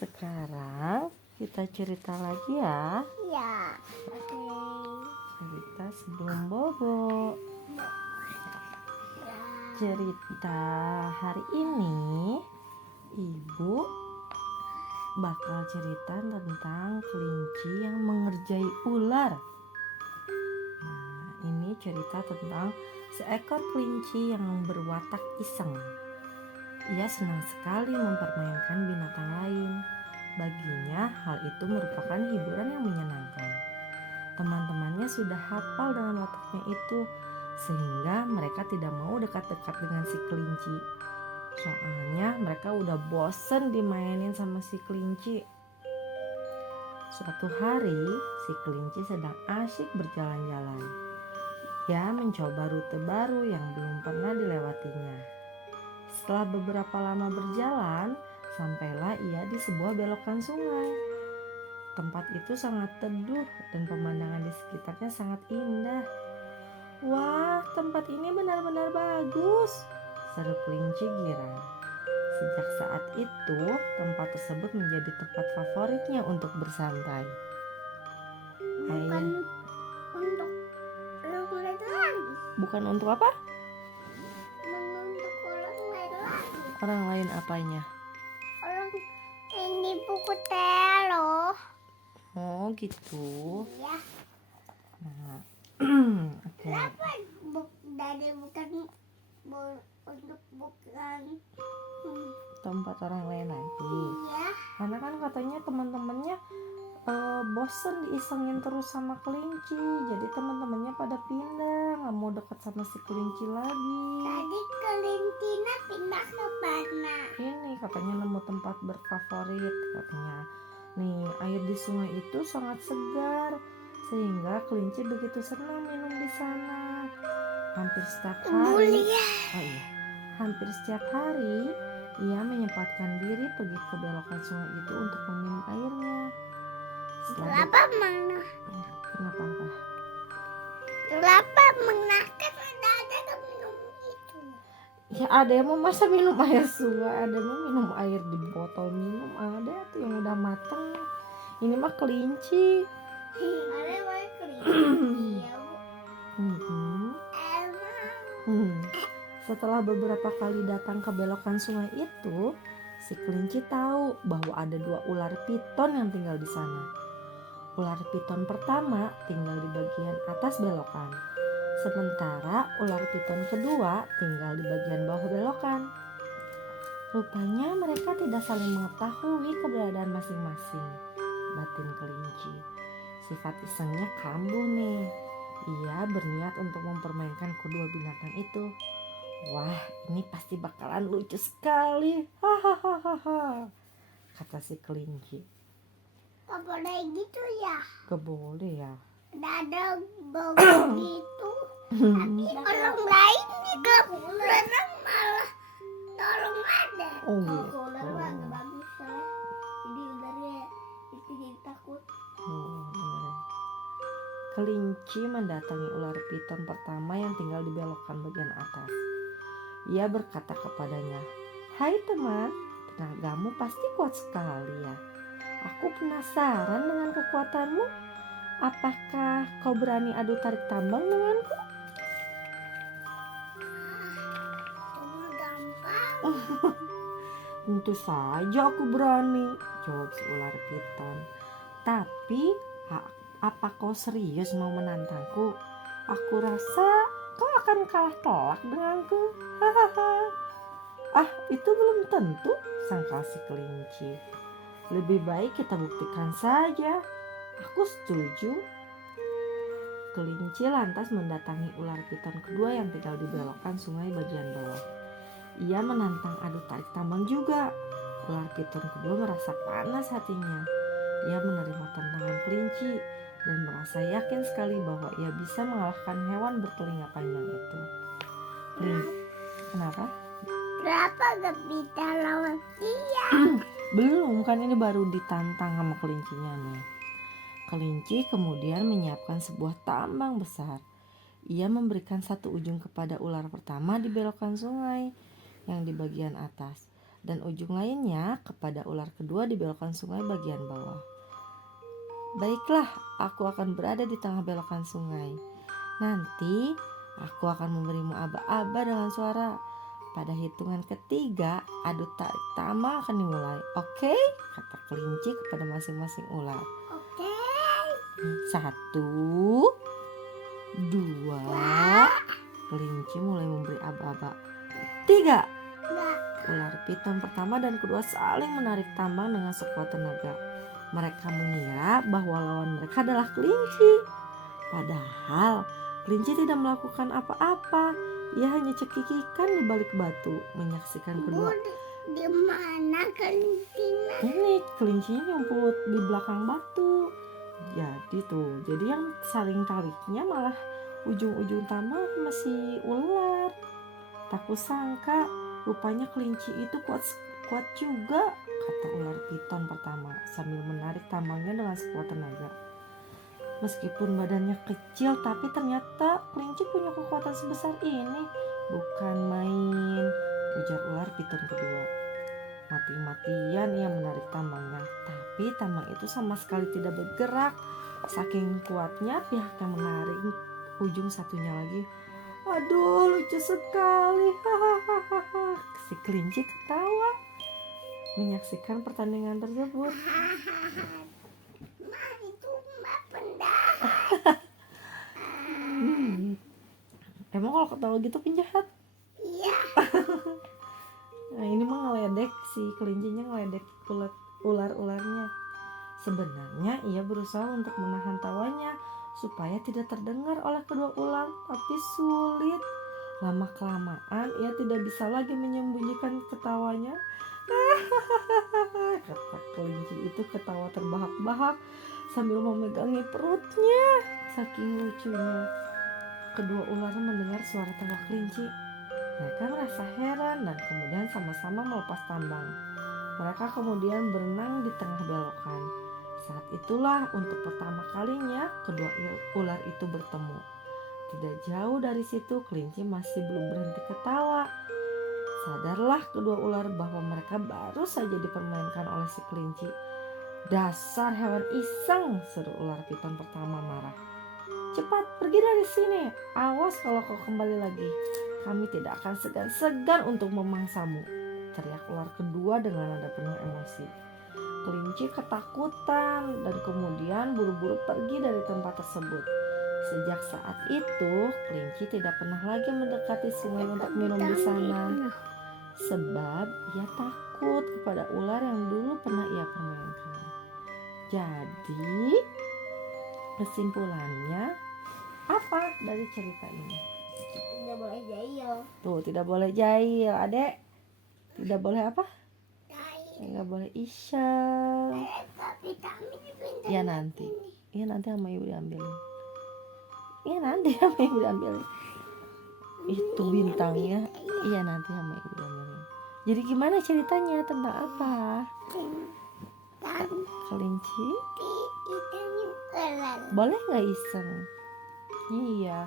Sekarang kita cerita lagi ya. Ya. Cerita sebelum bobo. Cerita hari ini ibu bakal cerita tentang kelinci yang mengerjai ular. Nah, ini cerita tentang seekor kelinci yang berwatak iseng. Ia senang sekali mempermainkan binatang lain. Baginya hal itu merupakan hiburan yang menyenangkan. Teman-temannya sudah hafal dengan wataknya itu, sehingga mereka tidak mau dekat-dekat dengan si kelinci. Soalnya mereka udah bosen dimainin sama si kelinci. Suatu hari, si kelinci sedang asyik berjalan-jalan. Ia mencoba rute baru yang belum pernah dilewatinya. Setelah beberapa lama berjalan, sampailah ia di sebuah belokan sungai. Tempat itu sangat teduh dan pemandangan di sekitarnya sangat indah. Wah, tempat ini benar-benar bagus, seru kelinci girang. Sejak saat itu, tempat tersebut menjadi tempat favoritnya untuk bersantai. Bukan untuk orang lain lagi. Bukan untuk apa? Untuk orang lain lagi. Orang lain apanya? Orang ini buku telo. Oh gitu. Iya. Nah, oke. Kenapa dari bukan untuk bukan? Tempat orang lain lagi. Iya. Karena kan katanya teman-temannya bosen diisengin terus sama kelinci, jadi teman-temannya pada pindah, nggak mau dekat sama si kelinci lagi. Tadi kelincinya pindah ke mana? Ini katanya nemu tempat berfavorit, katanya nih air di sungai itu sangat segar, sehingga kelinci begitu senang minum di sana. Hampir setiap hari. Hampir setiap hari ia menyempatkan diri pergi ke belokan sungai itu untuk meminum airnya. Kenapa mana? Kenapa apa? Kenapa mana? Kan ada yang minum itu. Ya ada yang mau masa minum air sungai, ada yang mau minum air di botol minum, ada tuh yang udah mateng. Ini mah kelinci. Ada yang kelinci. Setelah beberapa kali datang ke belokan sungai itu, si kelinci tahu bahwa ada 2 ular piton yang tinggal di sana. Ular piton pertama tinggal di bagian atas belokan, sementara ular piton kedua tinggal di bagian bawah belokan. Rupanya mereka tidak saling mengetahui keberadaan masing-masing, batin kelinci. Sifat isengnya kambuh nih. Ia berniat untuk mempermainkan kedua binatang itu. Wah, ini pasti bakalan lucu sekali. Hahaha, kata si kelinci. Gak boleh gitu ya. Gak boleh ya. Ada bau gitu. Tapi orang lain juga orang malah tolong ada. Oh gitu. Ular agak bagus ya. Jadi ularnya itu jadi takut. Kelinci mendatangi ular piton pertama yang tinggal di belokan bagian atas. Ia berkata kepadanya, "Hai teman, tenagamu pasti kuat sekali ya. Aku penasaran dengan kekuatanmu. Apakah kau berani adu tarik tambang denganku?" Cuma gampang. Tentu saja aku berani, jawab si ular piton. Tapi apa kau serius mau menantangku? Aku rasa kau akan kalah telak denganku. Ah, itu belum tentu, sangkal si kelinci. Lebih baik kita buktikan saja. Aku setuju. Kelinci lantas mendatangi ular piton kedua yang tinggal di belokan sungai bagian bawah. Ia menantang adu tarik tambang juga. Ular piton kedua merasa panas hatinya. Ia menerima tantangan kelinci dan merasa yakin sekali bahwa ia bisa mengalahkan hewan bertelinga panjang itu. Kenapa? Kenapa gak bisa lawan dia? Belum, kan ini baru ditantang sama kelincinya nih. Kelinci kemudian menyiapkan sebuah tambang besar. Ia memberikan satu ujung kepada ular pertama di belokan sungai yang di bagian atas, dan ujung lainnya kepada ular kedua di belokan sungai bagian bawah. Baiklah, aku akan berada di tengah belokan sungai. Nanti aku akan memberimu aba-aba dengan suara. Pada hitungan ketiga, adu tarik tambang akan dimulai. Oke? Kata kelinci kepada masing-masing ular. Oke. 1, 2, kelinci mulai memberi aba-aba. 3, Enggak. ular piton pertama dan kedua saling menarik tambang dengan sekuat tenaga. Mereka mengira bahwa lawan mereka adalah kelinci. Padahal kelinci tidak melakukan apa-apa. Ia hanya cekikikan di balik batu menyaksikan kedua. Di mana kelincinya? Ini kelincinya nyumput di belakang batu. Jadi yang saling tariknya malah ujung-ujung tambang masih ular. Tak kusangka rupanya kelinci itu kuat juga, kata ular piton pertama sambil menarik tambangnya dengan sekuat tenaga. Meskipun badannya kecil, tapi ternyata kelinci punya kekuatan sebesar ini. Bukan main, ujar ular piton kedua. Mati-matian ia menarik tambangnya, tapi tambang itu sama sekali tidak bergerak. Saking kuatnya pihak yang menarik ujung satunya lagi. Aduh, lucu sekali. Hahaha. Si kelinci ketawa menyaksikan pertandingan tersebut. Ma, itu Mbak pendah. Emang kalau ketawa gitu penjahat? Iya. Nah, ini mah ngeledek, si kelincinya ngeledek ular-ularnya. Sebenarnya ia berusaha untuk menahan tawanya supaya tidak terdengar oleh kedua ular, tapi sulit. Lama-kelamaan ia tidak bisa lagi menyembunyikan ketawanya. Kata kelinci itu ketawa terbahak-bahak sambil memegangi perutnya. Saking lucunya kedua ular mendengar suara tawa kelinci. Mereka merasa heran dan kemudian sama-sama melepas tambang. Mereka kemudian berenang di tengah belokan. Saat itulah untuk pertama kalinya kedua ular itu bertemu. Tidak jauh dari situ kelinci masih belum berhenti ketawa. Sadarlah kedua ular bahwa mereka baru saja dipermainkan oleh si kelinci. Dasar hewan iseng, seru ular piton pertama marah. Cepat pergi dari sini. Awas kalau kau kembali lagi. Kami tidak akan segan-segan untuk memangsamu, teriak ular kedua dengan nada penuh emosi. Kelinci ketakutan dan kemudian buru-buru pergi dari tempat tersebut. Sejak saat itu, kelinci tidak pernah lagi mendekati sungai untuk minum di sana. Sebab ia takut kepada ular yang dulu pernah ia permainkan. Jadi, kesimpulannya apa dari cerita ini? Tidak boleh jahil. Tuh, tidak boleh jahil, adek. Tidak boleh apa? Jahil. Nggak boleh iseng. Tapi kami dipindah. Ya nanti. Iya nanti sama ibu diambilin. Iya nanti sama ibu diambilin. Itu bintangnya. Iya nanti sama ibu diambilin. Jadi gimana ceritanya, tentang apa? Tentang Kelinci ikannya ular. boleh nggak iseng? Iya.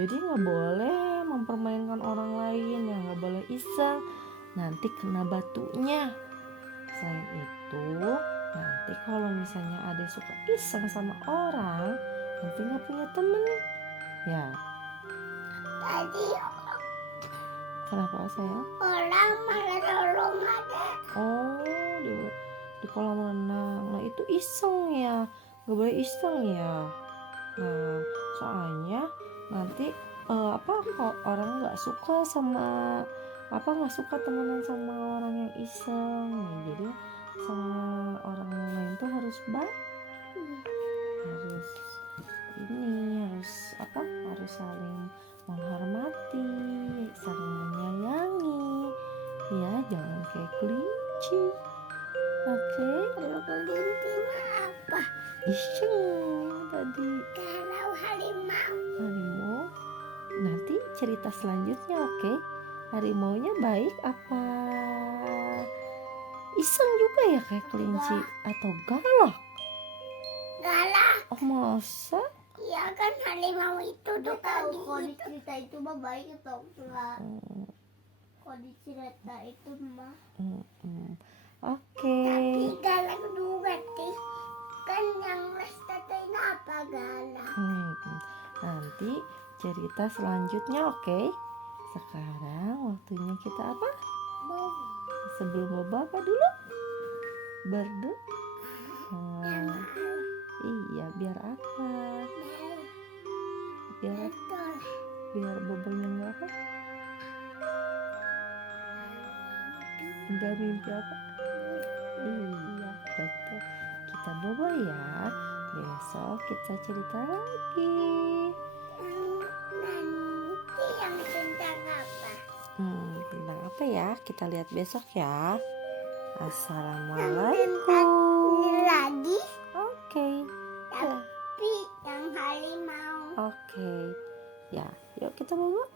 Jadi nggak boleh mempermainkan orang lain, yang nggak boleh iseng. Nanti kena batunya. Selain itu, nanti kalau misalnya ada suka iseng sama orang, nanti nggak punya temen. Ya, Tadi kenapa sayang? orang malah tolong ada. Oh, di kolam renang. Nah itu iseng ya, nggak boleh iseng ya. Nah, soalnya nanti kalau orang nggak suka sama nggak suka temenan sama orang yang iseng. Nah, jadi sama orang lain tuh harus harus saling menghormati, saling menyayangi. Ya, jangan kayak kelinci. Oke? Kalau kelinci mah apa? Iseng tadi. Kalau harimau. Nanti cerita selanjutnya, oke? Harimaunya baik apa iseng juga ya kayak kelinci? Atau galak? Galak. Oh masa? Iya kan harimau itu tuh tahu kalau di cerita itu mah baik atau enggak. kalau di cerita itu mah. Oke. Tapi galak juga sih. Kan yang Lestatin apa galak? Nanti cerita selanjutnya, oke? Sekarang waktunya kita apa? Sebelum bobo apa dulu? Berdoa. Iya, biar apa? Biar bobonya nggak apa? Nggak mimpi apa? Iya, betul. Kita bobo ya. Besok kita cerita lagi. Nanti yang tentang apa? Tentang apa ya? Kita lihat besok ya. Yang Assalamualaikum. lagi, Oke. tapi yang harimau. Oke. Ya, yuk kita bobo.